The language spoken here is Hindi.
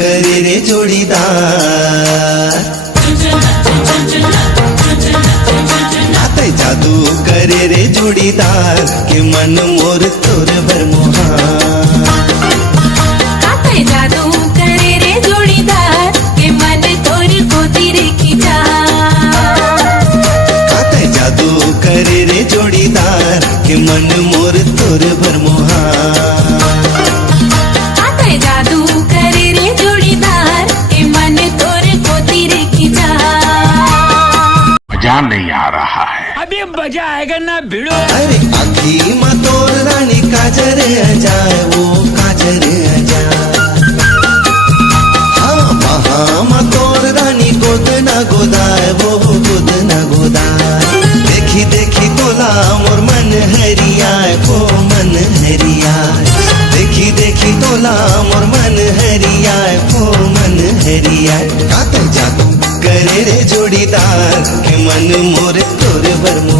करे रे जोड़ीदार, आते जादू करे रे जोड़ीदार के मन मोर तोर भर मोहार। काते जादू करे रे जोड़ीदार के मन तोर को तीर खींचा। काते जादू करे रे जोड़ीदार के मन मोर तोर भर मोहार। काते जादू करे रे जोड़ीदार के मन तोर को तीर खींचा। मजा नहीं आ रहा है, अभी मजा आएगा ना भिड़ो। अरे आखी मा तोर रानी काजर अजाए, वो काजर अजाए। हाँ मा तोर रानी गोद ना गोदाए, वो गोद ना गोदाए। देखी देखी तोला मोर मन हरियाए, वो मन हरियाए। देखी देखी तोला मोर मन हरियाए, वो मन हरियाए। काते जादू करे रे जोड़ीदार के मन मोर तोर भर मोहार।